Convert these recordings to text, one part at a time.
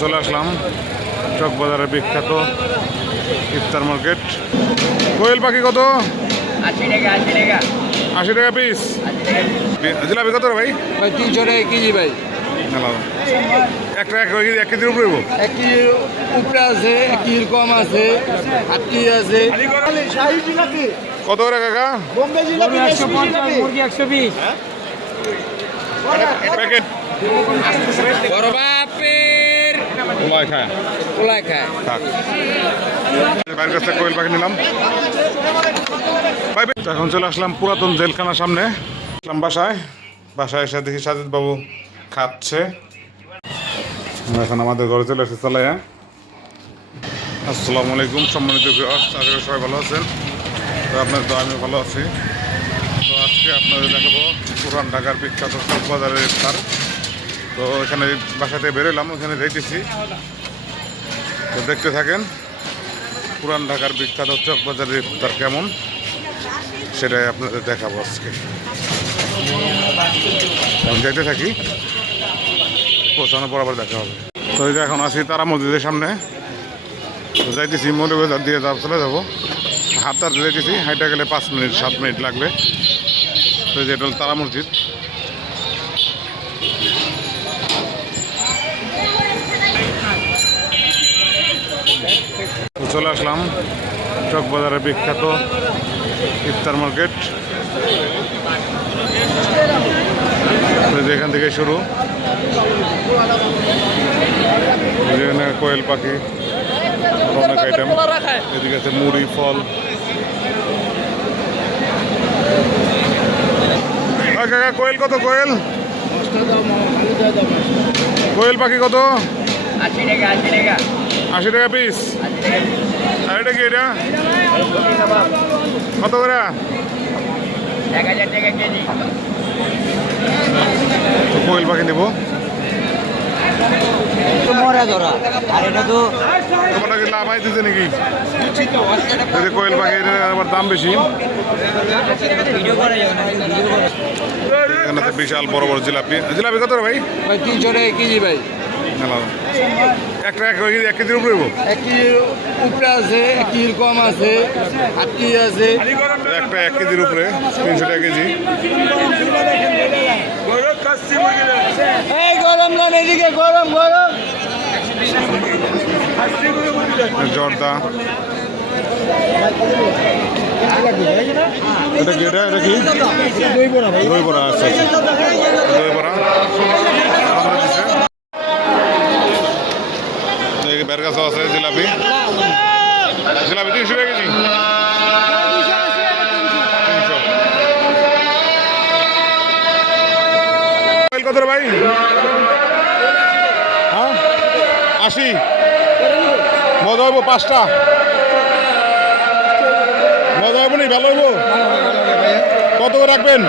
চলে আসলাম চকবাজারের বিখ্যাত ইফতার মার্কেট। কোয়েল পাখি কত? 80 টাকা 80 টাকা 80 টাকা পিস। জিলাপি কত রে ভাই? ভাই 300 টাকা কেজি ভাই। একটা এক কেজির উপরে হইব। 1 কেজির উপরে আছে, 1 কেজির কম আছে, 8 কেজি আছে। কত করে কাকা? বোম্বে জিলাপি 150, মুরগি 120। প্যাকেট বড় বাপের কোলাই খায় কোলাই খায়। থাক বাইরের কাছে কোয়েল পাখি নিলাম। Bye bye. এখন চলে আসলাম পুরাতন জেলখানার সামনে। আসলাম বাসায় এসে দেখি সাজিদ বাবু খাচ্ছে। এখন আমাদের ঘরে চলে এসে চলে। আসসালামু আলাইকুম সম্মানিত ভিউয়ার্স, আশা করি সবাই ভালো আছেন। তো আপনার তো আমি ভালো আছি। তো আজকে আপনাদের দেখাবো পুরান ঢাকার বিখ্যাত চকবাজারের ইফতার। তো এখানে বাসাতে বেরোলাম, ওখানে যাইতেছি। তো দেখতে থাকেন পুরান ঢাকার বিখ্যাত চকবাজারের ইফতার কেমন, সেটাই আপনাদের দেখাবো আজকে। আমি যাইতে থাকি, পৌঁছানোর পর আবার দেখা হবে। তো এই যে এখন আছি তারা মসজিদের সামনে। তো যাইতেছি মৌলভীবাজার দিয়ে চলে যাবো। হাঁটতে যাইতেছি, হাইটা গেলে 5 মিনিট 7 মিনিট লাগবে। তো যেটা হল তারা মসজিদ। তো চলে আসলাম চকবাজারের বিখ্যাত ইফতার মার্কেট। এখান থেকে শুরু। এখানে কোয়েল পাখি, অনেক আইটেম। এদিকে আছে মুড়ি, ফল। কাকা কোয়েল কত? কোয়েল কোয়েল পাখি কত? 80 টাকা 80 টাকা 80 টাকা পিস। আর এটা কি? এটা কত করে? 1000 টাকা কেজি। তো কোয়েল পাখি নেবো। মরা ধরা আর এটা তো তোমার কি লাভ আইতেছে নাকি? এই যে কোয়েল পাখি, এটা আবার দাম বেশি। ভিডিও করা যাবে না, ভিডিও করা। এখানে তো বিশাল বড় বড় জিলাপি। জিলাপি কত রে ভাই? ভাই 300 টাকা কেজি ভাই। একটা এক কেজির উপরে হইব। 1 কেজির উপরে আছে, 1 কেজির কম আছে, 8 কেজি আছে। একটা 1 কেজির উপরে 300 টাকা কেজি। এই গরম না, এদিকে গরম গরম। জর্দা, এটা কি? এটা কি? দই বড়া ভাই। দই বড়া। আচ্ছা আচ্ছা, দই বড়া বের কাছে আছে। জিলাপি 300 টাকা কেজি। 300 কত রে ভাই? হ্যাঁ 80। মজা হইব 5টা। মজা হইব নি? ভালো হইব। কত করে রাখবেন?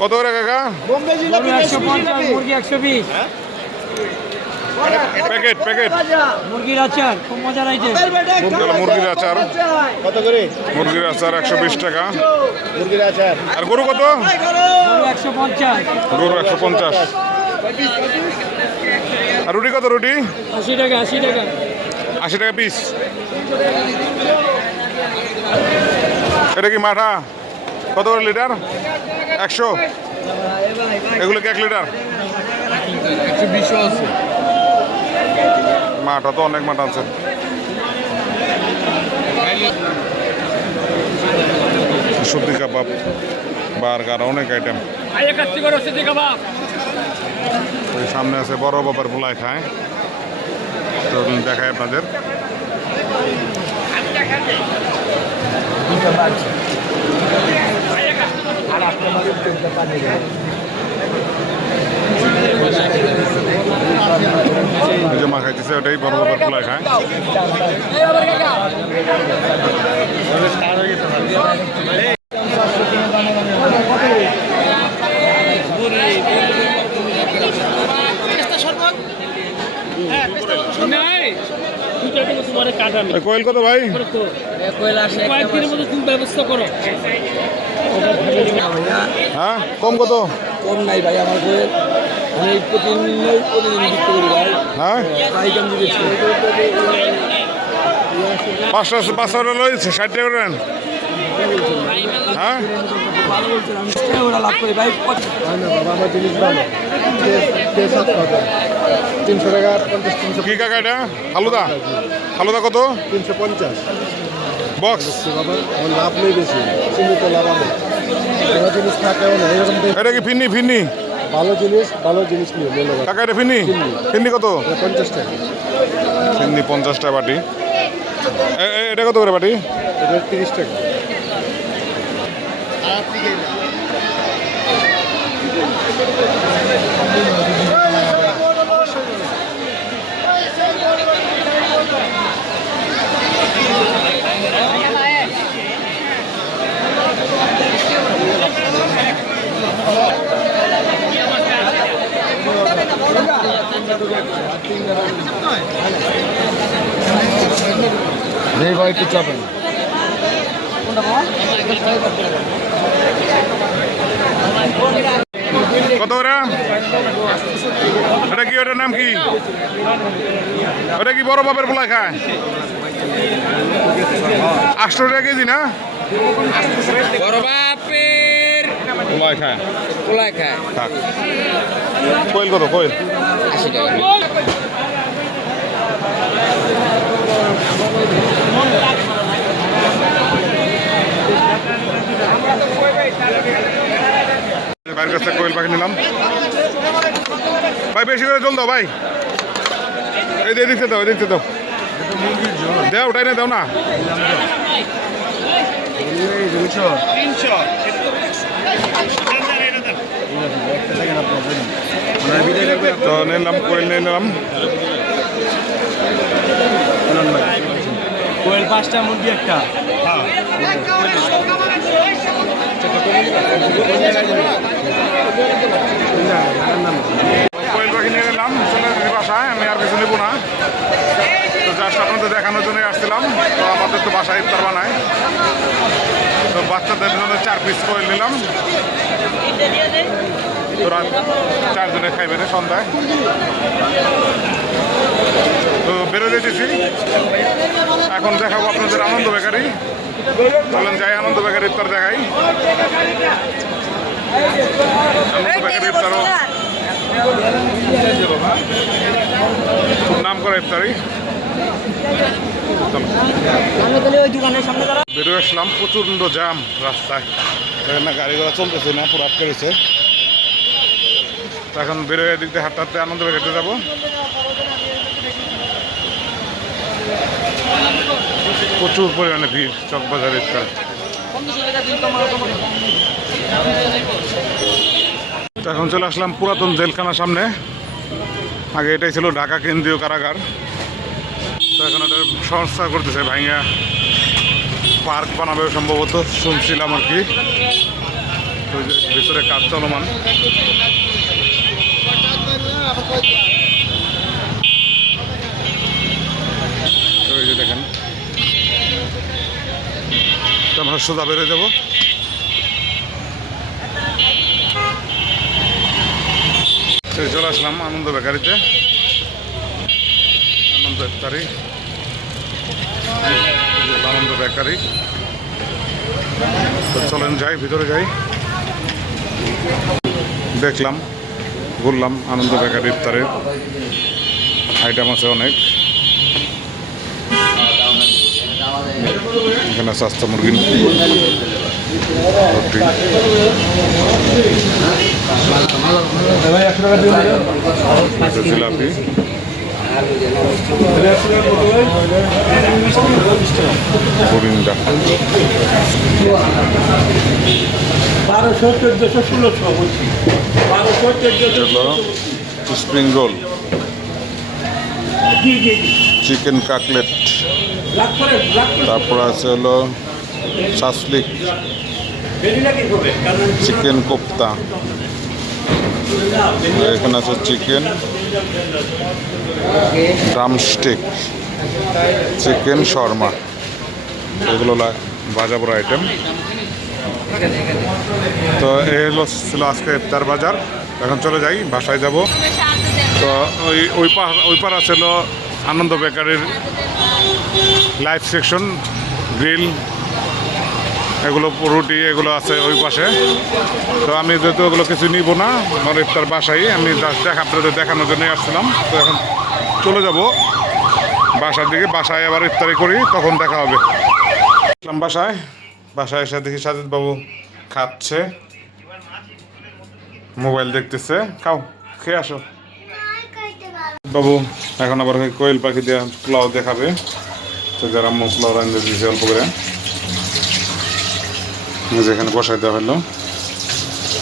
কত করে কাকা? বোম্বে জিলাপি 150, মুরগি 120। প্যাকেট মুরগির আচার খুব মজা লাগছে। মুরগির আচার কত করে? মুরগির আচার 120 টাকা। মুরগির আচার। আর গরু কত? 150। গরু 150। আর রুটি কত? রুটি 80 টাকা 80 টাকা 80 টাকা পিস। এটা কি মাঠা? কত করে লিটার? 100। এগুলো কি 1 লিটার? 120 আছে। মাঠা তো অনেক মাঠা আছে। সবজি কাবাব, বার্গার, অনেক আইটেম। সামনে আছে বড় বাবার পোলাই খায়। তো দেখায় আপনাদের। যে মা খাইতেছে ওটাই বড় বাবার পোলাই খায়। কোয়েল কত ভাই? কয়েকদিনের মধ্যে তুমি ব্যবস্থা করো। হ্যাঁ কম কত? কম নাই ভাই আমার কোয়েল আমি প্রতিদিন বিক্রি করি ভাই। হ্যাঁ ভাই কেমন দিচ্ছি 500 লইছে 60 টাকা করে নেন। হ্যাঁ ভালো বলছেন আমি ওরা লাভ করি ভাই। বাবা আমার জিনিস ভালো 300 টাকা 50 কি কাকা এটা? হালুদা হালুদা কত? 350 বক্স বাবা আমার লাভ নেই বেশি সীমিত লাভ নেই ভালো জিনিস থাকেও না এরকম এটা কি ফিন্নি ফিন্নি ভালো জিনিস নিয়ে মূল্যবান কাকা এটা ফিন্নি ফিন্নি কত? 50 টাকা ফিন্নি 50 টাকা বাটি। এটা কত করে বাটি? এটা 30 টাকা ভাই একটু চাপেন কত করে? এটা কি ওটার নাম কি? ওটা কি বড় বাপের পোলা খায়? 800 টাকা কেজি না? বড় বাপের পোলাই খায় পোলায় খায় থাক। কোয়েল কত? কোয়েল 80 টাকা। বাইরের কাছ থেকে কোয়েল পাখি নিলাম ভাই। বেশি করে জল দাও ভাই। এই দিয়ে দেখতে দাও দেখতে দাও দেও ওটাই না দাও না। তো নিলাম কোয়েল নিয়ে নিলাম। কোয়েল 5টা মুরগি একটা কোয়েল পাখি নিয়ে নিলাম চলে যাচ্ছি বাসায়। আমি আর কিছু নেবো না। তো জাস্ট আপনাদের দেখানোর জন্যই আসছিলাম। তো আমাদের তো বাসায় ইফতার বানায়। তো বাচ্চাদের জন্য 4 পিস কোয়েল নিলাম। তো রাত 4 জনে খাইবে না সন্ধ্যায়। তো বেরো যেতেছি এখন। দেখাবো আপনাদের আনন্দ বেকারি। চলেন যাই আনন্দ বেকারি ইফতার দেখাই। আনন্দ বেকারি ইফতারও খুব নাম করা ইফতারি। বেরো আসলাম প্রচণ্ড জ্যাম রাস্তায়। এখানে গাড়ি ঘোড়া চলতেছে না, পুরো আটকে রয়েছে। তো এখন বেরোয় এদিক দিয়ে হাঁটতে হাঁটতে আনন্দ বেকারিতে যাবো। প্রচুর পরিমাণে ভিড় চকবাজার ইফতার। তো এখন চলে আসলাম পুরাতন জেলখানার সামনে। আগে এটাই ছিল ঢাকা কেন্দ্রীয় কারাগার। তো এখন এটা সংস্কার করতেছে, ভাইঙ্গা পার্ক বানাবে সম্ভবত শুনছিলাম আর কি। তো ভিতরে কাজ চলমান। তো এই যে দেখেন তো আমরা সোজা বেরোয় যাবো। চলে আসলাম আনন্দ বেকারিতে। আনন্দ ইফতারি, আনন্দ বেকারি। তো চলেন যাই ভিতরে যাই। দেখলাম ঘুরলাম আনন্দ বেকারি ইফতারের আইটেম আছে অনেক। এখানে স্বাস্থ্য মুরগি রুটি। জিলাপি পুরিন্দা 1200 স্প্রিং রোল, চিকেন কাটলেট, তারপর আছে হলো শাসলিক, চিকেন কোপ্তা, এখানে আছে চিকেন, ড্রামস্টিক, চিকেন শর্মা, এগুলো ভাজা বড় আইটেম। তো এই হলো ছিল আজকে ইফতার বাজার। এখন চলে যাই, বাসায় যাব। তো ওই পার ছিল আনন্দ বেকারির লাইভ সেকশন, গ্রিল, এগুলো রুটি এগুলো আছে ওই পাশে। তো আমি যেহেতু ওগুলো কিছু নিব না, আমার ইফতার বাসায় আমি আপনাদের দেখানোর জন্যই আসছিলাম। তো এখন চলে যাব বাসার দিকে, বাসায় আবার ইফতারি করি, তখন দেখা হবে। বাসায় এসে দেখি সাজিদ বাবু খাচ্ছে, মোবাইল দেখতেছে। খাও, খেয়ে আসো বাবু। এখন আবার কোয়েল পাখি দিয়ে পোলাও দেখাবে। তো যারা পোলাও রান্না দিয়েছে অল্প করে, যেখানে বসাই দেওয়া হলো।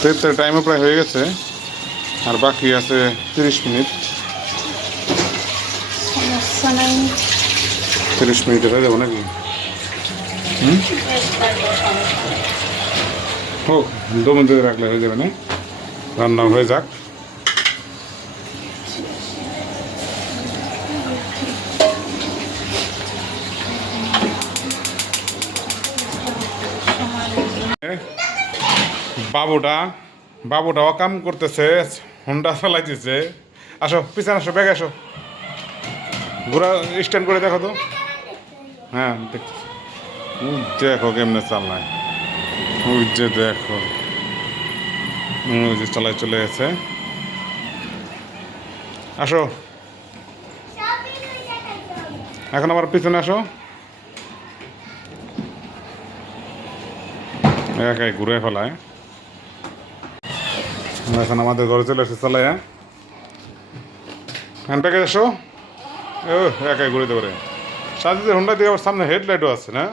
তো টাইমও প্রায় হয়ে গেছে, আর বাকি আছে 30 মিনিট। 30 মিনিটে হয়ে যাবো নাকি? ও দমে দিয়ে রাখলে হয়ে যাবে না? রান্না হয়ে যাক। বাবুটাও কাম করতেছে, হুন্ডা চালাইতেছে। আসো পিছনে আসো, ব্যাগ আসো, ঘোরা স্ট্যান্ড করে দেখো তো। হ্যাঁ দেখো কেমনে চালায়, ওই যে দেখো, ওই যে চালায় চলে গেছে। আসো এখন আমার পিছনে আসো, একাই ঘুরে ফেলায়। এখন আমাদের ঘরে চলে এসে চালায়। হ্যান্ড প্যাকেজ আসো, ও একাই ঘুরে দেবে। সাজিদের হুন্ডা দিয়ে আবার সামনে হেডলাইটও আছে না?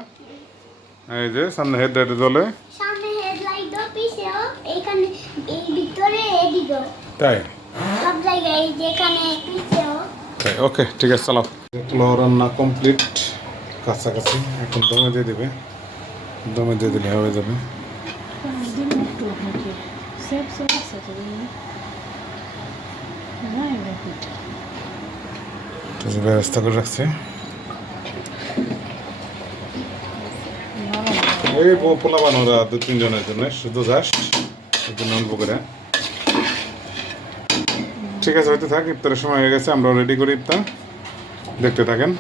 এই যে সামনে হেডলাইটে জ্বলে, সামনে হেডলাইট দাও, পিছেও এইখানে, এই ভিতরে এদিকে, তাই সব জায়গায়, এই যেখানে পিছেও। তাই ওকে, ঠিক আছে, চালাও। পোলাও রান্না কমপ্লিট, কাছাকাছি। এখন দমে দিয়ে দেবে, দমে দিয়ে দিলে হয়ে যাবে। ব্যবস্থা করে রাখছে। এই পোলা বানোরা 2-3 জনের জন্য, শুধু জাস্ট অল্প করে। ঠিক আছে, হয়তো থাক, ইফতারের সময় হয়ে গেছে, আমরা রেডি করি ইফতার, দেখতে থাকেন।